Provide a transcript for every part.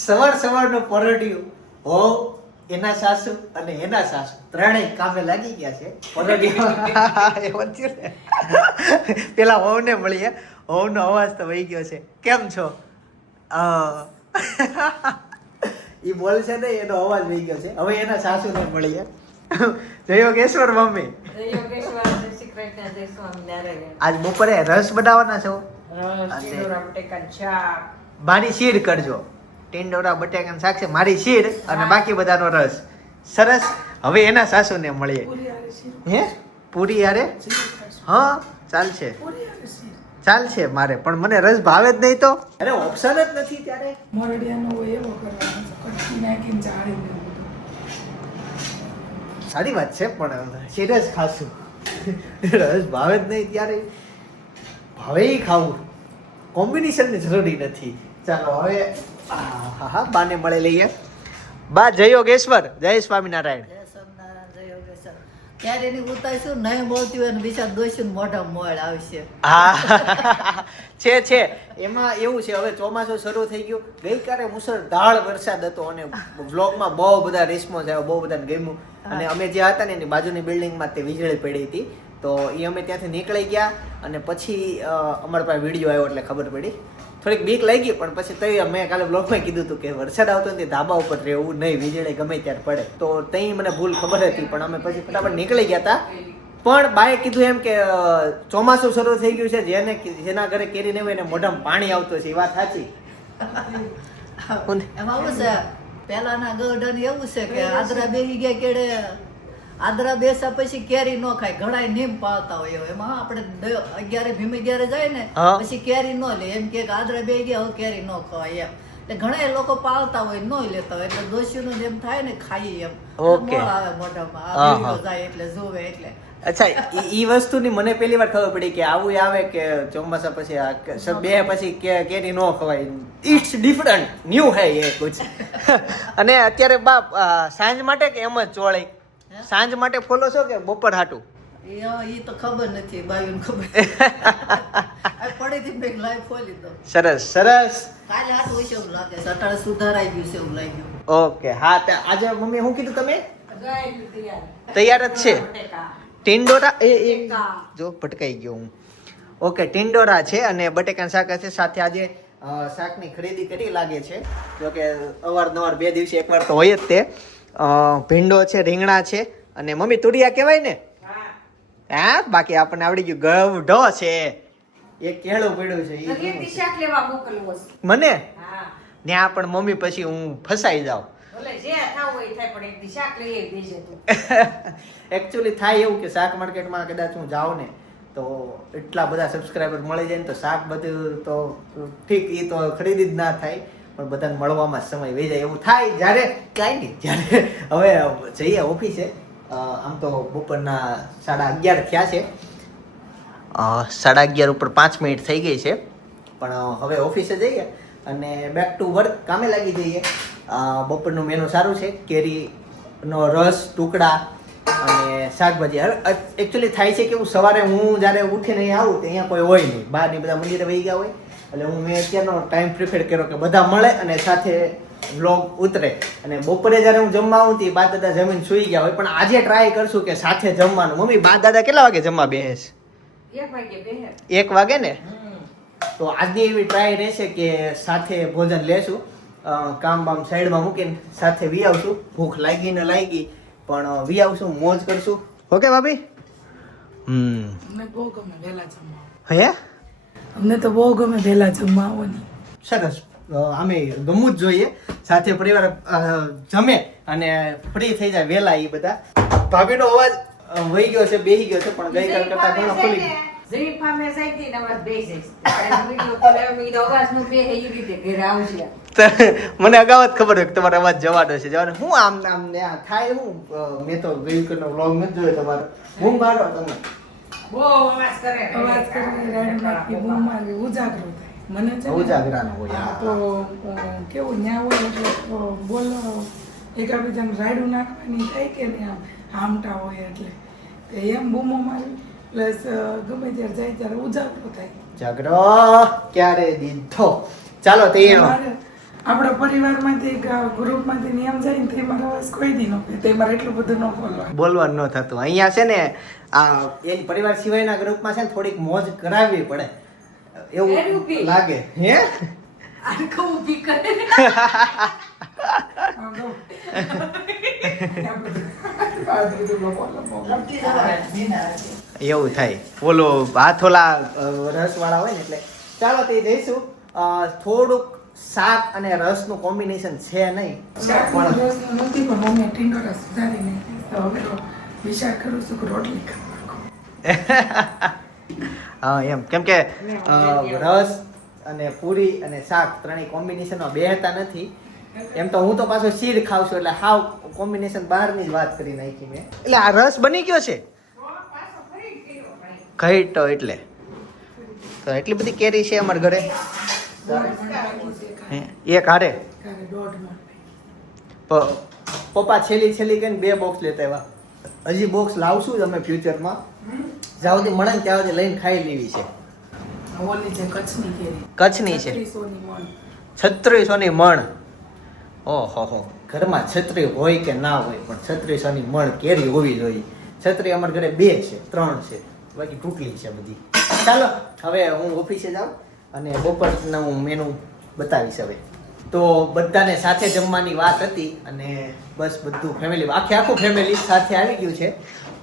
સવારનું પરડિયું હો એના સાસુ અને એના સાસુ ત્રણેય કામે લાગી ગયા છે પરડિયું પેલા હોવને મળીએ હોવનો અવાજ તો વહી ગયો છે કેમ છો ઈ બોલશે ને એનો અવાજ વહી ગયો છે હવે એના સાસુને મળીએ જય યોગેશ્વર મમ્મી આજ બપોરે રસ બનાવવાના છો મારી શીર કરજો ટીંડોરા બટેકાનું શાક છે મારી શીર અને બાકી બધાનો રસ સરસ હવે એના સાસુને મળીએ હે પૂરી યારે હા ચાલશે મારે પણ મને રસ ભાવે જ નહીં તો અરે ઓપ્શન જ નથી ત્યારે મોરડિયાનો હોય એવો કરવાનો કટકી નાખીને ચાળીને સારી વાત છે પણ સિરિયસ ખાશું રસ ભાવે જ નહીં ત્યારે ભાવે ખાવું કોમ્બિનેશનની જરૂરી નથી ચાલો હવે હા બાને મળે લઈએ બા જય યોગેશ્વર જય સ્વામિનારાયણ ક્યારે એની ઉતારશું નહીં બોલતી હોય ને બિચાર દોઈશું મોઢા મોડ આવશે હા છે એમાં એવું છે હવે ચોમાસું શરૂ થઈ ગયું ગઈકાલે મુસળધાર વરસાદ હતો અને વ્લોગમાં બહુ બધા રિસ્પોન્સ આવ્યો બહુ બધાને ગમ્યું અને અમે જ્યાં હતા ને એની બાજુની બિલ્ડિંગમાં તે વીજળી પડી હતી તો એ અમે ત્યાંથી નીકળી ગયા અને પછી અમારા પાસે વિડીયો આવ્યો એટલે ખબર પડી થોડીક બીક લાગી પણ પછી તઈ મેં કાલે બ્લોગમાં કીધું હતું કે વરસાદ આવતો ને ધાબા ઉપર રહેવું નહીં વીજળી ગમે ત્યારે પડે તો તઈ મને ભૂલ ખબર હતી પણ અમે પછી ફટાફટ નીકળી ગયા હતા પણ બાએ કીધું એમ કે ચોમાસું શરૂ થઈ ગયું છે જેના ઘરે કેરી નહીં હોય એને મોઢામાં પાણી આવતું છે એ વાત સાચી એમાં આવું છે પેલાના ગઢ એવું છે કે આદરા બેસી ગયા કેડે આદરા બેસા પછી કેરી નો ખાય ઘણા નીમ પાવતા હોય એમાં આપણે 11 ભીમ 11 જાય ને પછી કેરી નો લે એમ કે આદરા બે ગયા હવે કેરી નો ખવાય એમ એટલે ઘણા લોકો પાવતા હોય નો લેતા હોય એટલે દોશીનું જેમ થાય ને ખાઈ એમ મોળ આવે મોઢામાં આ વિડિયો જાય એટલે જોવે એટલે અચ્છા ઈ વસ્તુની મને પહેલી વાર ખબર પડી કે આવું આવે કે ચોમાસા પછી બે પછી કેરી નો ખવાય ઇટ્સ ડિફરન્ટ ન્યુ હે એ કુછ અને અત્યારે બાપ સાંજ માટે કે એમ જ ચોળી સાંજ માટે ખોલો છો કે બપોર હાટું ઈ તો ખબર નથી બાયુને ખબર આ પડીથી બેગ લાઈવ ખોલી દો સરસ કાલે હાટ હોય છે એવું લાગે છે અટાણે સુધારાઈ ગયું છે એવું લાગ્યું ઓકે હા આજે મમ્મી શું કીધું તમે તૈયાર જ છે ટિંડોરા એ જો ભટકાઈ ગયો હું ઓકે ટિંડોરા છે અને બટેકાનું શાક છે સાથે આજે શાકની ખરીદી કરી લાગે છે જો કે અવારનવાર 2 દિવસે એકવાર તો હોય જ તે ભીંડો છે રીંગણા છે અને મમ્મી તુરિયા કહેવાય ને હા બાકી આપણને આવડી ગયું ગવઢો છે એક કેળું પડ્યું છે મને ત્યાં પણ મમ્મી પછી હું ફસાઈ જાઉં એકચ્યુઅલી થાય એવું કે શાક માર્કેટમાં કદાચ હું જાઉં ને તો એટલા બધા સબસ્ક્રાઈબર મળી જાય ને તો શાક બધું તો ઠીક એ તો ખરીદી જ ના થાય પણ બધાને મળવામાં સમય વહી જાય એવું થાય જ્યારે કાંઈ નહીં જ્યારે હવે જઈએ ઓફિસે આમ તો બપોરના 11:30 થયા છે 11:30 ઉપર 5 મિનિટ થઈ ગઈ છે પણ હવે ઓફિસે જઈએ અને બેક ટુ વર્ક કામે લાગી જઈએ બપોરનું મેનુ સારું છે કેરીનો રસ ટુકડા અને શાકભાજી હવે એકચ્યુઅલી થાય છે કે હું સવારે હું જ્યારે ઉઠીને અહીં આવું તો અહીંયા કોઈ હોય નહીં બહારની બધા મંદિરે વહી ગયા હોય એટલે હું મેં અત્યારનો ટાઈમ પ્રિફેર કર્યો કે બધા મળે અને સાથે વ્લોગ ઉતરે અને બપોરે જ્યારે હું જમવા આવું તે બા દાદા જમીન સૂઈ ગયા હોય પણ આજે ટ્રાય કરશું કે સાથે જમવાનું મમ્મી બા દાદા કેટલા વાગે જમવા બેસે 1 વાગે ને તો આજની એવી ટ્રાય રહેશે કે સાથે ભોજન લેશું કામ બામ સાઈડમાં મૂકીને સાથે વી આવશું ભૂખ લાગી ને લાગી પણ વી આવશું મોજ કરશું ઓકે ભાભી અમને બહુ ગમે વહેલા જમવા હે અમને તો બહુ ગમે વહેલા જમવા આવવાની સરસ અમે ગમવું જ જોઈએ સાથે પરિવાર જમે અને ફ્રી થઈ જાય વહેલા એ બધા ભાભીનો અવાજ વહી ગયો છે બેહી ગયો છે પણ ગઈકાલ કરતા ઘણો ખુલી મને અગાઉ જ ખબર હોય કે તમારો અવાજ જવાનો છે હું આમ થાય હું મેં તો ગઈકાલનો વ્લોગ નથી જોયો તમારો હું મારો તમે બહુ અવાજ કરે રાડું નાખી બૂમ મારી ઉજાગરો થાય મને છે ઉજાગરાનો હોય તો કેવું ન્યા હોય એટલે બોલ એકાબીજાને રાડું નાખવાની થાય કે ને આમટા હોય એટલે એમ બૂમો મારી પ્લસ ગમે ત્યારે જાય ત્યારે ઉજાગરો થાય જાગરો ક્યારે દીધો ચાલો તે આપણા પરિવારમાંથી ગ્રુપમાંથી નિયમ જાય ને તેમાં રસ કોઈ દી ન પીએ તેમાં એટલું બધું ન બોલવાનું. બોલવાનું ન થતું. અહીંયા છે ને આ એની પરિવાર સિવાયના ગ્રુપમાં છે ને થોડીક મોજ કરાવવી પડે એવું લાગે. હે આખું ઊભી કરે. એવું થાય. ઓલો હાથોલા રસવાળા હોય ને એટલે ચાલો તે જઈશું. થોડુંક શાક અને રસનું કોમ્બિનેશન છે નહીં શાકમાં રસનું નથી પણ મમ્મીએ ટીંડોરા સુધારી નાખી તો હવે તો વિચાર કરું છું કે રોટલી ખાવા. હા એમ કેમ કે રસ અને પૂરી અને શાક ત્રણેય કોમ્બિનેશનમાં બેહતા નથી. એમ તો હું તો પાછો શીર ખાવ છું એટલે હાવ કોમ્બિનેશન બહારની જ વાત કરી નાખી મેં. એટલે આ રસ બની ગયો છે ઘઈટો એટલે તો એટલી બધી કેરી છે અમારા ઘરે. એક હારે પપ્પા છેલ્લી કઈને 2 બોક્સ લેતા આવ્યા. હજી બોક્સ લાવશું જ અમે ફ્યુચરમાં. જ્યાં સુધી મળે ને ત્યાં સુધી લઈને ખાઈ લેવી છે. ઓલી છે કચ્છની કેરી. કચ્છની છે 3600ની મણ. ઓહો ઘરમાં છત્રી હોય કે ના હોય પણ 3600ની મણ કેરી હોવી જોઈએ. છત્રી અમારા ઘરે 2 છે 3 છે બાકી તૂટલી છે બધી. ચાલો હવે હું ઓફિસે જાઉં અને બપોરનું મેનુ બતાવીશ હવે. તો બધાને સાથે જમવાની વાત હતી અને બસ બધું ફેમિલી આખું ફેમિલી સાથે આવી ગયું છે.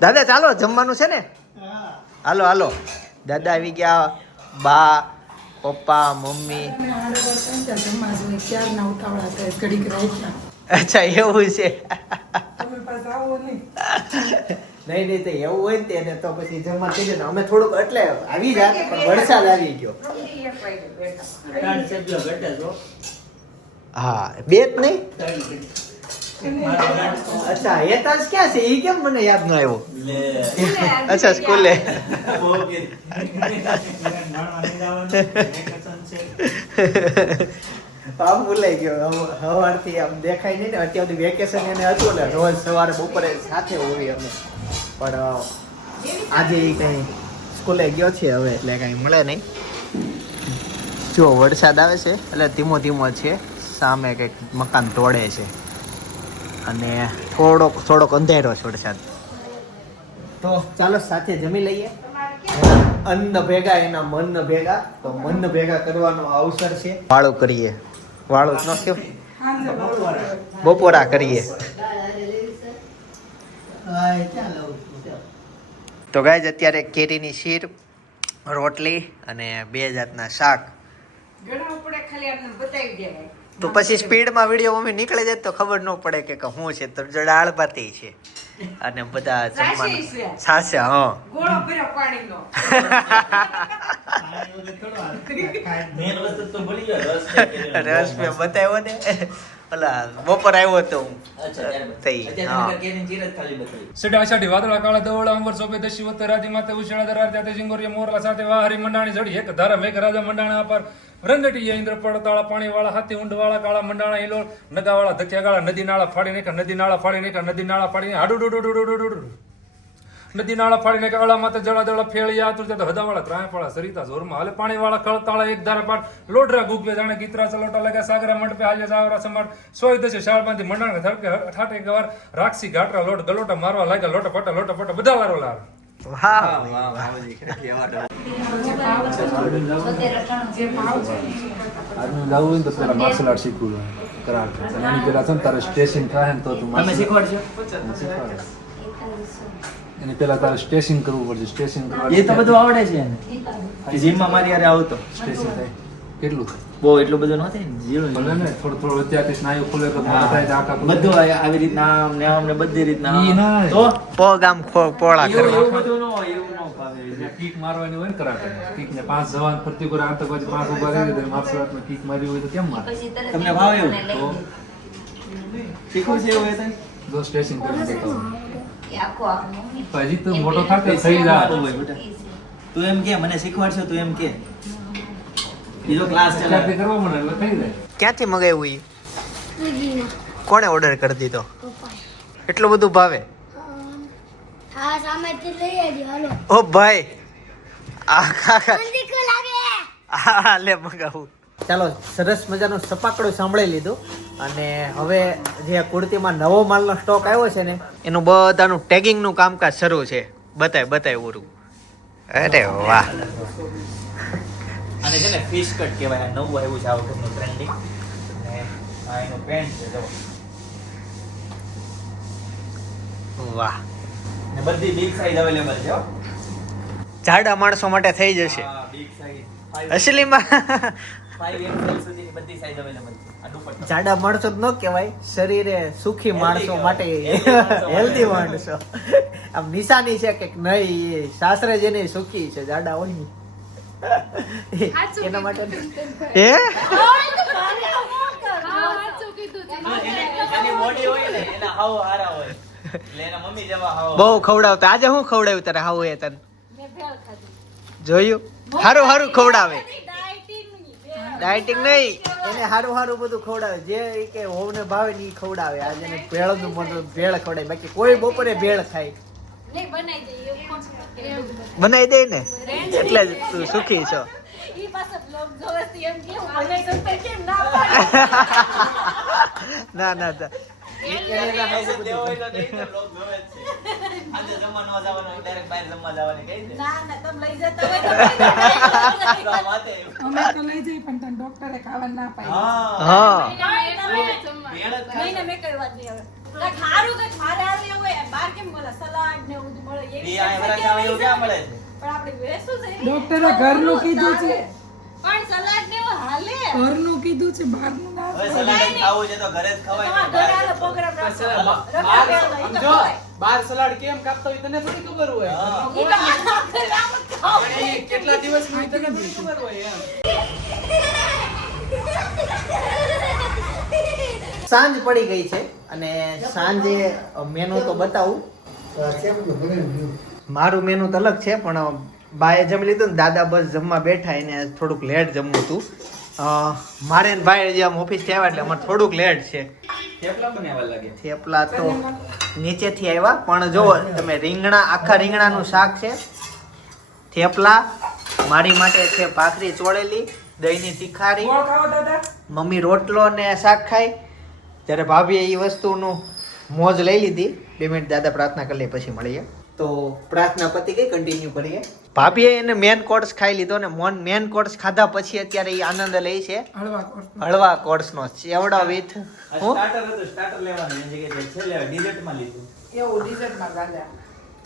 દાદા ચાલો જમવાનું છે ને. હાલો દાદા આવી ગયા, બા પપ્પા મમ્મી. અચ્છા એવું છે. નહીં તો એવું હોય ને તેને તો પછી જમવા થઈ જાય. અમે થોડુંક એટલે આવી જાય પણ વરસાદ આવી ગયો. હા 2 જ નહીં. અચ્છા હેતાંશ ક્યાં છે એ કેમ મને યાદ ન આવ્યો. અચ્છા સ્કૂલે. આમ ભૂલાઈ ગયો. સવારથી આમ દેખાય નહીં ને અત્યાર સુધી વેકેશન એને હતું ને રોજ સવારે બપોરે સાથે હોવી અમે. પણ આજે એ કઈ સ્કૂલે ગયો છે હવે એટલે કઈ મળે નહીં. જો વરસાદ આવે છે એટલે ધીમો છે. સામે કંઈક મકાન તોડે છે અને થોડોક અંધેરો છે વરસાદ. તો ચાલો સાથે જમી લઈએ. અન્ન ભેગા એના મન ભેગા. તો મન ભેગા કરવાનો અવસર છે. વાળું કરીએ. વાળું ન કહેવાય, બપોરા કરીએ. તો ગાઈઝ અત્યારે કેરીની શીર, રોટલી અને 2 જાતના શાક. તો પછી સ્પીડમાં વિડીયો મમ્મી નીકળી જાય તો ખબર ન પડે કે શું છે. તો દાળ ભાતી છે અને બધા જમવાનું છાશે. હા રસ મેં બતાવ્યો ને ઓલા બપોર આવ્યો તો સડાસાડી વાદળા કાળા દવડા અંબર સોપે દશી વત્તર રાધી માતે ઉછળા દરાર જાતે સિંગોરિયા મોરલા સાથે વાહરી મંડાણી જડી એક ધારા મેઘ રાજા મંડાણા પર રંગટી ઇન્દ્ર પડતાળા પાણી વાળા હાથી ઊંડ વાળા કાળા મંડાણા ઈલોળ નગા વાળા ધક્યા ગાળા નદી નાળા ફાડી નાખા નદી નાળા ફાડી નાખા નદી નાળા ફાડી હાડુ નદી નાળા ફાડી નાખા અળા માતે જળા દળા ફેળિયા આતુર જતા હદાવાળા ત્રાયપાળા સરિતા જોરમાં હાલે પાણી વાળા કળતાળા એક ધારા પાર લોડરા ગુગવે જાણે ગીતરા ચલોટા લાગ્યા સાગરા મંડપે હાલ્યા સાવરા સમાટ સોય દશે શાળમાંથી મંડાણ ધડકે ઠાટે ગવાર રાક્ષી ઘાટરા લોટ ગલોટા મારવા લાગ્યા લોટા પટા બધા વારો લાર. જવું તો પેલા માર્શલ આર્ટ શીખવું કરાટે. એની પેલા છે ને તારે સ્ટેશિંગ થાય ને તો તું શીખવાડશો. એની પેલા તારે સ્ટેશિંગ કરવું પડશે. સ્ટેશિંગ કરવા એ તો બધું આવડે છે એને. જીમમાં મારી યારે આવતો સ્ટેશિંગ થાય કેટલું બહુ એટલું બધું ન થાય ને જીરો ભલે ને થોડું અત્યારથી સ્નાયુ ખુલે તો મોટા થાય તો આખા બધું આવી રીતના આમ ને આમ ને બધી રીતના ઈ ના તો પગ આમ પોળા એવું કરવા. એવું બધું ન હોય એવું ન ફાવે. કિક મારવાની હોય ને કરાટે કિક ને 5 જવાન ફરતી કરે આંતક પછી 5 ઉભા રહી જાય માર્શલ આર્ટ માં કિક મારી હોય તો કેમ મારે તમને ભાવે એવું તો શીખવું છે એવું એ જો સ્ટેશિંગ કરી દેતો પછી તો તો મોટો થાય થઈ જાય. તું એમ કે મને શીખવાડશો તું એમ કે બીજો ક્લાસ અત્યારથી ચાલે કરવા મળે એટલે થઈ જાય. ક્યાંથી મગાવ્યું ઈ? કોણે ઓર્ડર કરી દીધો? એટલું બધું ભાવે? હા સામેથી લઈ આવજો હાલો. ઓ ભાઈ આ મંદી કો લાગે હા લે મગાવું. ચાલો સરસ મજાનું સપાકડું સાંભળી લીધું અને હવે જે કુર્તીમાં નવો માલનો સ્ટોક આવ્યો છે ને એનું બધાનું ટેગિંગનું કામકાજ શરૂ છે. બતાય ઓરું. અરે વાહ. અને છે ને ફિશ કટ કહેવાય. આ નવું આવ્યું છે આ વખતનું ટ્રેન્ડિંગ. અને આ એનું પેન્ટ છે જો. વાહ. ને બધી બિગ સાઈઝ અવેલેબલ છે હો. જાડા માણસો માટે થઈ જશે હા બિગ સાઈઝ. અસલીમાં 5XL સુધીની બધી સાઈઝ અવેલેબલ છે. આ દુપટ્ટો. જાડા માણસો જ ન કહેવાય, શરીરે સુખી માણસો માટે હેલ્ધી માણસો. આમ નિશાની છે કે નહીં સાસરે જેની સુખી છે જાડા હોય ને એના માટે હે એની બોડી હોય ને એના હાવ હારા હોય. એટલે એના મમ્મી જેવા હાવ. બહુ ખવડાવતા. આજે હું ખવડાવ્યું તારે હાવ એ તને જોયું? હારું ખવડાવે. ડાયટિંગ નહીં, એને હારું બધું ખવડાવે જે ઈ કે હોવને ભાવે ને ઈ ખવડાવે. આજે એને ભેળનું મોઢું ભેળ ખવડાવે, બાકી કોઈ બપોરે ભેળ ખાય બનાવી દે ને એટલે જ તું સુખી છો. ના દેવો હોય તો દઈ દે. બ્લોગ જોવે જ છે. આજે જમવા ન જવાનું હોય ડાયરેક્ટ બહાર જમવા જવાની કહી દે. માટે. અમે તો લઈ જઈ પણ તને ડોક્ટરે ખાવા ના પાડી. હા ઈ આ વરાછા આવે એવું ક્યાં મળે છે? ડોક્ટરે ઘરનું કીધું છે, પણ સલાડ ને એવું હાલે. ઘરનું કીધું છે, બહારનું ના હવે ખવાય. સલાડ જ ખાવું છે તો ઘરે જ ખવાય ને. ઘરે આલો પ્રોગ્રામ રાખો. સમજો બાર સલાડ કેમ કાપતા હોય તને થોડી ખબર હોય. પણ એ કેટલા દિવસનું હોય તને થોડી ખબર હોય એમ. સાંજ પડી ગઈ છે અને સાંજે મેનુ તો બતાવું. મારું મેનુ તો અલગ છે પણ બાએ જમી લીધું ને દાદા બસ જમવા બેઠા. એને થોડુંક લેટ જમવું હતું. મારે ને ભાઈ જે આમ ઓફિસથી આવ્યા એટલે અમારે થોડુંક લેટ છે. થેપલા બનાવવા લાગે. થેપલા તો નીચેથી આવ્યા પણ જો તમે આખા રીંગણાનું શાક છે, થેપલા, મારી માટે છે ભાખરી ચોળેલી, દહીંની તીખારી, ગોળ ખાવો દાદા? મમ્મી રોટલો ને શાક ખાય. જ્યારે ભાભીએ એ વસ્તુનું મોજ લઈ લીધી. 2 મિનિટ દાદા પ્રાર્થના કરી લે પછી મળીએ. તો પ્રાર્થના પતી ગઈ, કન્ટિન્યુ કરીએ. ભાભીએ એને મેન કોર્સ ખાઈ લીધો ને મેન કોર્સ ખાધા પછી અત્યારે એ આનંદ લે છે હળવા કોર્સનો ચેવડો વિથ સ્ટાર્ટર હતું. સ્ટાર્ટર લેવાનું એની જગ્યાએ છેલ્લે ડિઝર્ટમાં લીધું. એવું ડિઝર્ટમાં દાદા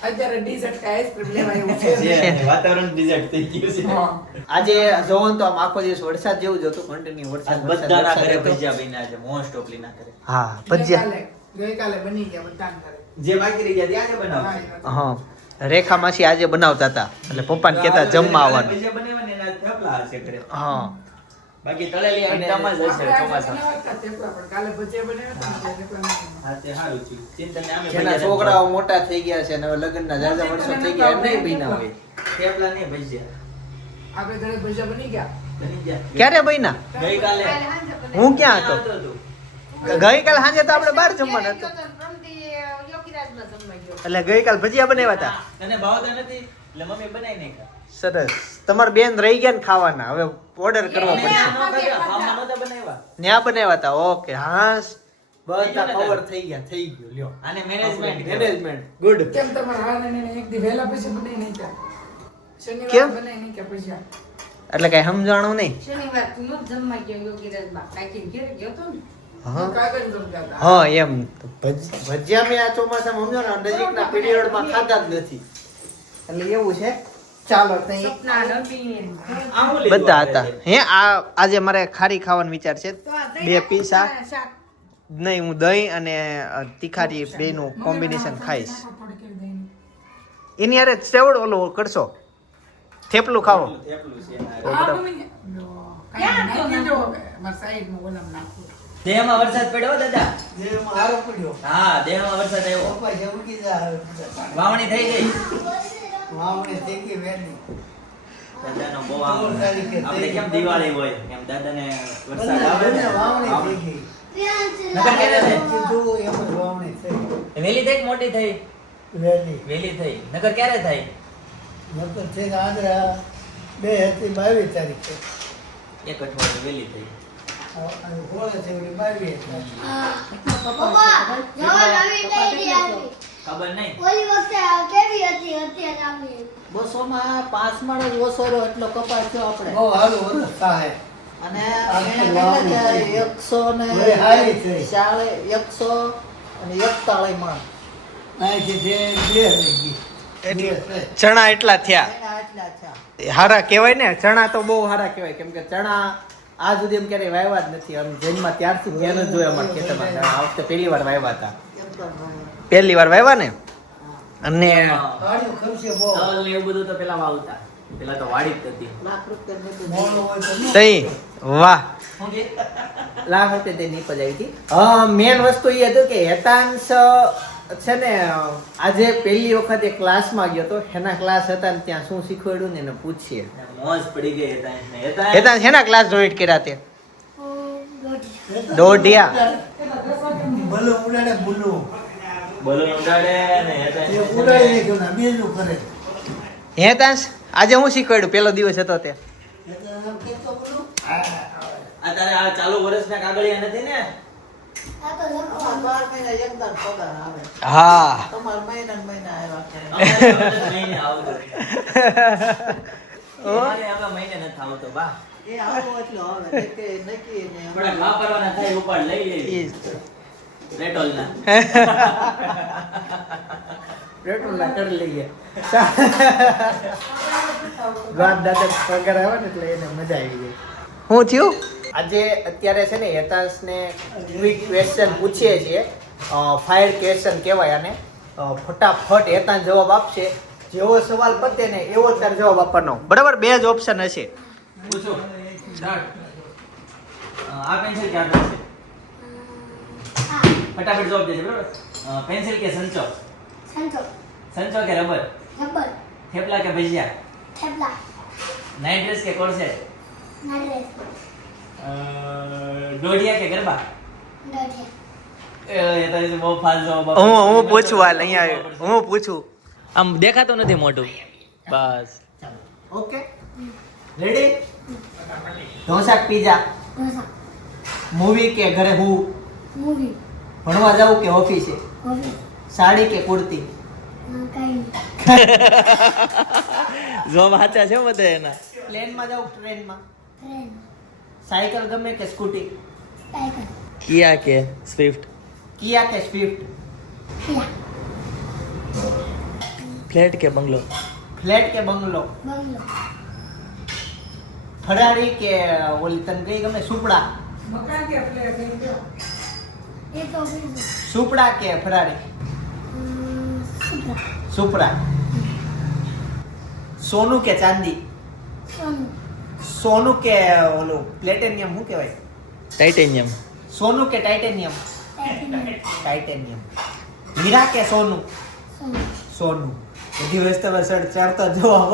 અત્યારે ડિઝર્ટ કે આઈસ્ક્રીમ લેવા એવું છે. જે વાતાવરણ ડિઝર્ટ થઈ ગયું છે. હા. આજે જોવો તો આમ આખો દિવસ વરસાદ જેવું જ હતું, કન્ટિન્યુ વરસાદ બધાના ઘરે હતો. ભજીયા બન્યા છે. મોસ્ટ ઓફલી ના કરે. હા ભજીયા. ગઈકાલે બની ગયા બધાને ઘરે. જે બાકી રહી ગયા ત્યાં જ બનાવશે. હા રેખા માસી આજે બનાવતા હતા એટલે પપ્પાને કહેતા જમવા આવવાનું. ભજીયા બનાવવા ને એના થેપલા હશે ઘરે. હા બાકી તળેલી આઈટમ જ હશે ચોમાસામાં. બનાવતા થેપલા પણ કાલે ભજીયા બનાવ્યા હતા ને થેપલા ના બનાવ્યા. હા તે સારું છે. ચિંતા ને આમે જેના ભજીયા છોકરાઓ મોટા થઈ ગયા છે અને હવે લગ્નના જાજા વર્ષો થઈ ગયા એમ નહીં બન્યા હોય. થેપલા ને ભજીયા આપણે ઘરે ભજીયા બની ગયા. બની ગયા. ક્યારે બન્યા? ગઈકાલે હું ક્યાં હતો? તું? ગઈકાલ સાંજે તો આપણે બહાર જમવાનું હતું. એટલે ગઈકાલ ભજીયા બનાવ્યા હતા. તને ભાવતા નથી એટલે મમ્મી બનાવી નાખ્યા. સરસ. તમારી બેન રહી ગયા ને ખાવાના, હવે ઓર્ડર કરવો પડશે. આમાં નહોતા બનાવ્યા. ન્યા બનાવ્યા હતા. ઓકે હા બધા કવર થઈ ગયા, થઈ ગયું લ્યો. આને મેનેજમેન્ટ મેનેજમેન્ટ ગુડ. કેમ તમારા હાને એક દી વહેલા પછી બનાવી નહીં ગયા? શનિવારે કેમ? બનાવી નહીં ગયા ભજીયા? એટલે કઈ સમજાણું નહીં. શનિવાર તું નો જમવા ગયો યોગીરાજમાં કાકી ઘેર ગયો તો ને હા કાગળ જમતા હતા. હા એમ ભજીયા મેં આ ચોમાસામાં સમજો ને નજીકના પીરિયડમાં ખાધા જ નથી એટલે એવું છે. ચાલો તઈ સપના નબી આવું લીધું બધા આપણે. હતા. હે આજે મારે ખારી ખાવાનો વિચાર છે. 2 પીસ આ શાક નહીં હું દહીં અને તીખારી બેનું કોમ્બિનેશન ખાઈશ. થોડીક એવી દહીં. એની હારે ચેવડો ઓલો કરશો, થેપલું ખાવો. થેપલું છે એના. આ ગમી ગયા? લો, કાંઈ નાખી દો હવે. મારા સાઈડમાં ઓલામ નાખું. દેહમાં વરસાદ પડ્યો હો દાદા. હા દેહમાં વરસાદ આવ્યો. વાવણી થઈ ગઈ. દાદાનો બહુ આમ આપણે કેમ દિવાળી હોય એમ દાદાને વરસાદ આવે ને નકર ક્યારે થાય? વહેલી થઈ કે મોટી થઈ? વહેલી થઈ. નકર ક્યારે થાય? એક અઠવાડિયું વહેલી થઈ. પપ્પા જવા નવી થઈ આવી ખબર નહીં. ઓલી વખતે કેવી હતી અત્યારે આવી 200 માં 5 માળ જ ઓછો રહ્યો એટલો કપાસ થયો આપણે બહુ સારું વરસ થાય. અને આપણે અમે લાવવું કેટલા થયા? 100 ને હવે હારી થઈ. 141 માળ ચણા એટલા થયા. એના આટલા થયા. હારા કહેવાય ને, ચણા તો બહુ હારા કહેવાય, કેમ કે ચણા આ સુધી એમ ક્યારેય વાવ્યા જ નથી. આમ જન્મમાં ત્યારથી મેં જ જોયા અમારા ખેતરમાં ચણા. આ વખતે પહેલી વાર વાવ્યા હતા. પહેલી વાર વાવ્યા ને. અને તલ ને એવું બધું તો પેલા વાવતા. પેલા તો વાડી જ હતી. લાખ રૂપિયા નતું. તઈ વાહ, શું કે? લાખ રૂપિયા તે નીપજ આવી હતી. મેન વસ્તુ એ હતું કે હેતાંશ છે ને આજે પહેલી વખત એક ક્લાસમાં ગયો તો. એના ક્લાસ હતા ને ત્યાં શું શીખવાડ્યું ને એને પૂછીએ. મોજ પડી ગઈ હતા. હેતાંશ શેના ક્લાસ જોઈન્ટ કર્યા તે? દોઢિયા. બોલો ઉડાડે ને હેતાંશ આજે હું શીખવાડ્યું? પહેલો દિવસ હતો તે. અત્યારે આ ચાલુ વર્ષના કાગળિયા નથી ને. આ તો લખવા અમારે 12 મહિને એકદમ પગાર આવે. હા. તમારે મહિના ને મહિના આવ્યા કરે. અમારે મહિને આવતો. અમારે હવે મહિને નથી આવતો બા. એ આવો એટલો આવે નક્કી ને થોડા વાપરવાના થાય ઉપાડ લઈ લેવી. પેટ્રોલના. પેટ્રોલ ના કરી લઈએ. ગાંઠ દાદા પગાર આવે ને એટલે એને મજા આવી જાય. શું થયું? આજે અત્યારે છે ને હેતાંશને ક્વિક ક્વેશ્ચન પૂછીએ છીએ. ફાયર ક્વેશ્ચન કહેવાય આને. ફટાફટ હેતાંશ જવાબ આપશે. જેવો સવાલ પતે ને એવો તાર જવાબ આપવાનો. બરાબર? 2 જ ઓપ્શન હશે. પૂછો. સ્ટાર્ટ. આ પેન્સિલ કે આ પેન્સિલ? ફટાફટ જવાબ દેજો બરાબર. પેન્સિલ કે સંચો? સંતો સંચો કે રબર? રબર થેપલા કે ભજીયા? થેપલા નાઇટ ડ્રેસ કે કોર્સેટ? નારેસ દોઢિયા કે ગરબા? દોઢિયા એ તો બહુ ફાસ્ટ જવાબ હું પૂછું હાલ અહીંયા હું પૂછું. આમ દેખાતો નથી મોટું. બસ. Okay ready? ઢોસા કે પીઝા? ઢોસા મૂવી કે ઘરે હું? મૂવી ભણવા જાઉં કે ઓફિસે? ઓફિસ સાડી કે કુર્તી? કઈ જવાબ સાચા છે બધા એના. પ્લેનમાં જાઉં કે ટ્રેનમાં? ટ્રેન સાયકલ ગમે કે સ્કૂટી? સાયકલ કિયા કે સ્વિફ્ટ? કિયા કે સ્વિફ્ટ? કિયા ફ્લેટ કે બંગલો? ફ્લેટ કે બંગલો? બંગલો ફરારી કે ઓલી તને કઈ ગમે સુપડા? મકાન કે ફ્લેટ એમ કહો. એ તો બીજું સુપડા કે ફરારી? સુપરા સુપરા. સોનું કે ચાંદી? સોનું સોનું કે ઓલું પ્લેટેનિયમ શું કહેવાય? ટાઇટેનિયમ. સોનું કે ટાઇટેનિયમ? Titanium titanium. હીરા કે સોનું? સોનું સોનું. બધી વસ્તુમાં ચડતો જવાબ.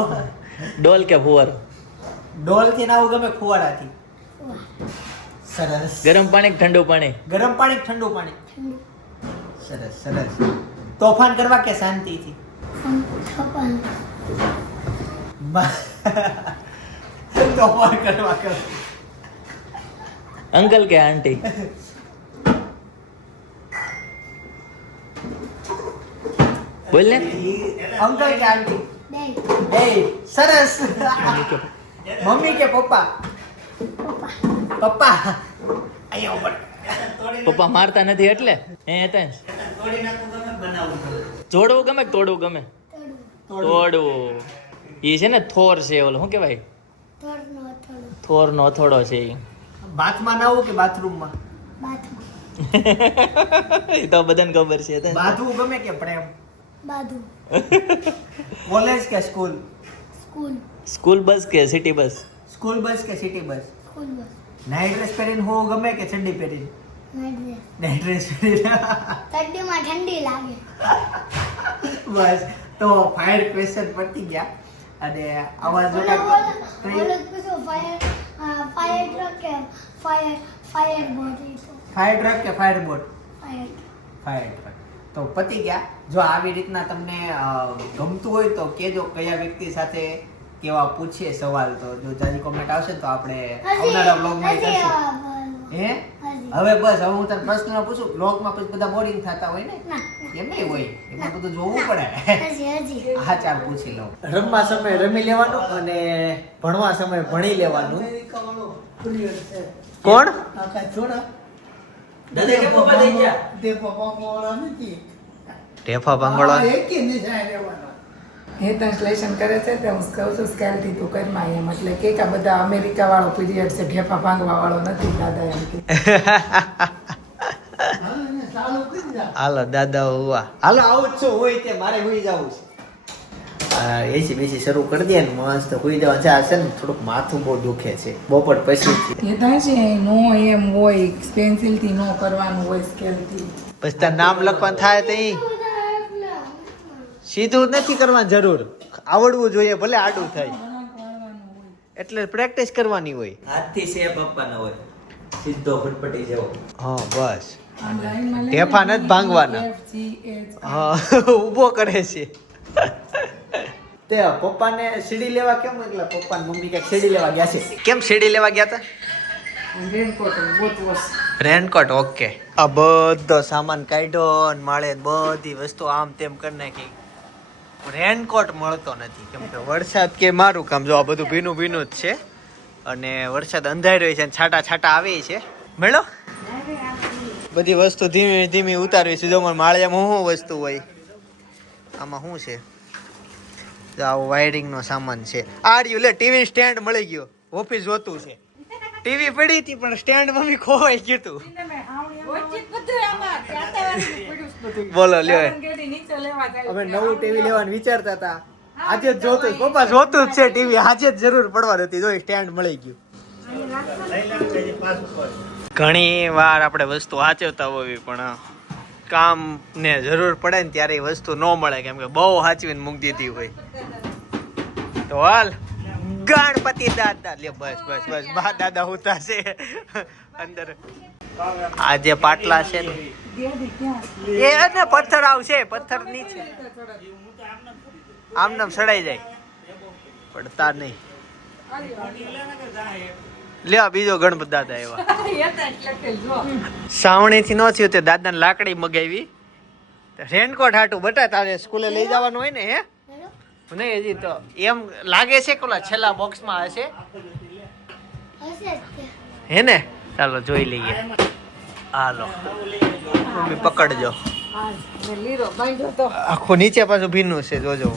ડોલ કે ફુવારો? ડોલ થી નાવું ગમે ફુવારાથી? ફુવા સરસ. ગરમ પાણી કે ઠંડુ પાણી? ગરમ પાણી કે ઠંડુ પાણી? ઠંડુ સરસ સરસ. તોફાન કરવા કે શાંતિથી? છપ્પન તોફાન કરવા કર. અંકલ કે આંટી? બોલ ને. અંકલ કે આંટી? બે એ સરસ. મમ્મી કે પપ્પા? પપ્પા પપ્પા. અહીંયા ઉપર. પપ્પા મારતા નથી એટલે હે હેતાંશ? તોડી નાખું ગમે બનાવું ગમે? જોડવું ગમે કે તોડવું ગમે? તોડું તોડવું. એ છે ને થોર છે ઓલો શું કહેવાય? થોડું થોડું થોરનો અથોડો છે ઈ. બાથમાં નાવું કે બાથરૂમમાં? બાથમાં એ તો બધાને ખબર છે હેતાંશ. બાથવું ગમે કે પ્રેમ? બાધુ કોલેજ કે સ્કૂલ? સ્કૂલ સ્કૂલ બસ કે સિટી બસ? સ્કૂલ બસ કે city bus? School bus night dress પહેરીને હોવું ગમે કે ચડ્ડી પહેરીને? નાઇટ ડ્રેસ નાઇટ ડ્રેસ પહેરીને. ઠંડીમાં ઠંડી લાગે બસ તો ફાયર ક્વેશ્ચન પતી ગયા. અને આવા જો ઓલો પૂછો ફાયર ટ્રક કે ફાયર બોટ ફાયર ટ્રક કે fire boat? Fire fire truck. તો પતી ગયા. જો આવી રીતના તમને ગમતું હોય તો કહેજો કયા વ્યક્તિ સાથે કેવા પૂછીએ સવાલ તો જો જાજી કોમેન્ટ આવશે ને તો આપણે આવનારા બ્લોગમાં કરશું. હે હવે બસ હવે હું તને પ્રશ્ન પૂછું બ્લોગમાં પછી બધા બોરિંગ થતા હોય ને એમ નહીં હોય એમાં બધું જોવું પડે. હા ચાલ પૂછી લઉં. રમવા સમયે રમી લેવાનું અને ભણવા સમયે ભણી લેવાનું. કોણ? દાદા કે પપ્પા થઈ ગયા ઢેફા ભાંગોળા. એ ટ્રાન્સલેશન કરે છે તો હું કહું છું સ્કેલથી તું કરીમાં એમ એટલે કે આ બધા અમેરિકા વાળો પીરિયડ છે ઢેફા ભાંગવા વાળો નથી દાદા એમ કે હાલો દાદા હુવા હાલો આવું જ છું હોય તે મારે હુઈ જવું છે. એસી બેસી શરૂ કરી દે ને મસ્ત હુઈ જવા છે. આ છે ને થોડુંક માથું બહુ દુખે છે બપોર પછી. એ થાય છે નો એમ હોય પેન્સિલથી નો કરવાનું હોય સ્કેલથી. પછી તાર નામ લખવાનું થાય તો સીધું નથી કરવાની જરૂર આવડવું જોઈએ ભલે આડું થાય એટલે પ્રેક્ટિસ કરવાની હોય. હાથથી શેપ આપવાના હોય સીધો ફટપટી જેવો. હા બસ ઢેફા નથી ભાંગવાના. હા ઊભો કરે છે. તે પપ્પાને સીડી લેવા કેમ એટલે પપ્પા ને મમ્મી કઈક સીડી લેવા ગયા છે. કેમ સીડી લેવા ગયા હતા? રેનકોટ. ઓકે. આ બધો સામાન કાઢ્યો ને માળે બધી વસ્તુ આમ તેમ કરી નાખી. રેનકોટ મળતો નથી કેમ કે વરસાદ કે મારું કામ જો આ બધું ભીનું ભીનું જ છે અને વરસાદ અંધાર્યો છે અને છાટા છાટા આવે છે. મેળો બધી વસ્તુ ધીમી ધીમી ઉતારવી છે. જો માળિયામાં શું વસ્તુ હોય આમાં શું છે? આવો વાયરિંગ નો સામાન છે. આ રહ્યું લે ટીવી સ્ટેન્ડ મળી ગયો. ઓફિસ જોતું છે ટીવી પડી હતી પણ સ્ટેન્ડ મમ્મી ખોવાઈ ગયું હતું. બોલો લ્યો અમે નવું ટીવી લેવાનું વિચારતા હતા આજે જ જોતું પપ્પા જોતું જ છે ટીવી આજે જ જરૂર પડવાની હતી. જો સ્ટેન્ડ મળી ગયું. ઘણી વાર આપણે વસ્તુ સાચવતા હોવી પણ કામ ને જરૂર પડે ને ત્યારે એ વસ્તુ ન મળે કેમ કે બહુ સાચવીને મૂકી દીધી હોય. તો હાલ ગણપતિ દાદા લે બસ બસ બસ બા દાદા હોતા છે અંદર. આ જે પાટલા છે ને એ ને પથ્થર આવશે પથ્થર ની છે આમ નામ સડાઈ જાય પડતા નહીં. લ્યો બીજો ગણપતિ દાદા એવા સાવણી થી નો થયું તે દાદાને લાકડી મગાવી. રેનકોટ હાટું બટા તારે સ્કૂલે લઈ જવાનું હોય ને હે નહીં હજી તો એમ લાગે છે કે ઓલા છેલ્લા બોક્સમાં હશે હે ને. ચાલો જોઈ લઈએ. હાલો મમ્મી પકડજો. આખું નીચે પાછું ભીનું છે જોજો.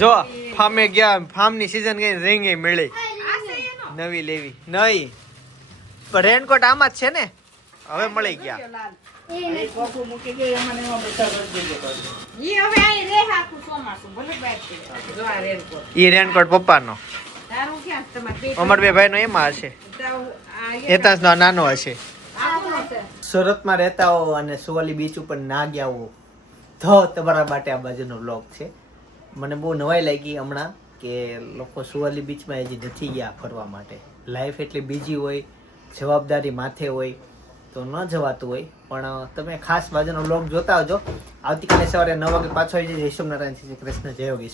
જો ફામે ગયા ફાર્મ ની સીઝન ગઈ રિંગ મળી નવી લેવી નહીં પણ રેનકોટ આમાં જ છે ને હવે મળી ગયા. ઈ રેનકોટ પપ્પાનો અમર બે ભાઈ નો એમાં હશે હેતાંશ નો નાનો હશે. સુરતમાં રહેતા હો અને સુવાલી બીચ ઉપર ના ગયા હો તો તમારા માટે આ બાજુનો વ્લોગ છે. મને બહુ નવાઈ લાગી હમણાં કે લોકો સુવાલી બીચમાં હજી નથી ગયા ફરવા માટે. લાઈફ એટલી બીજી હોય જવાબદારી માથે હોય તો ન જવાતું હોય પણ તમે ખાસ બાજુનો વ્લોગ જોતા આવજો. આવતીકાલે સવારે 9 વાગે પાછો આવી જજો. જય સોમનારાયણ શ્રી કૃષ્ણ જય યોગેશ.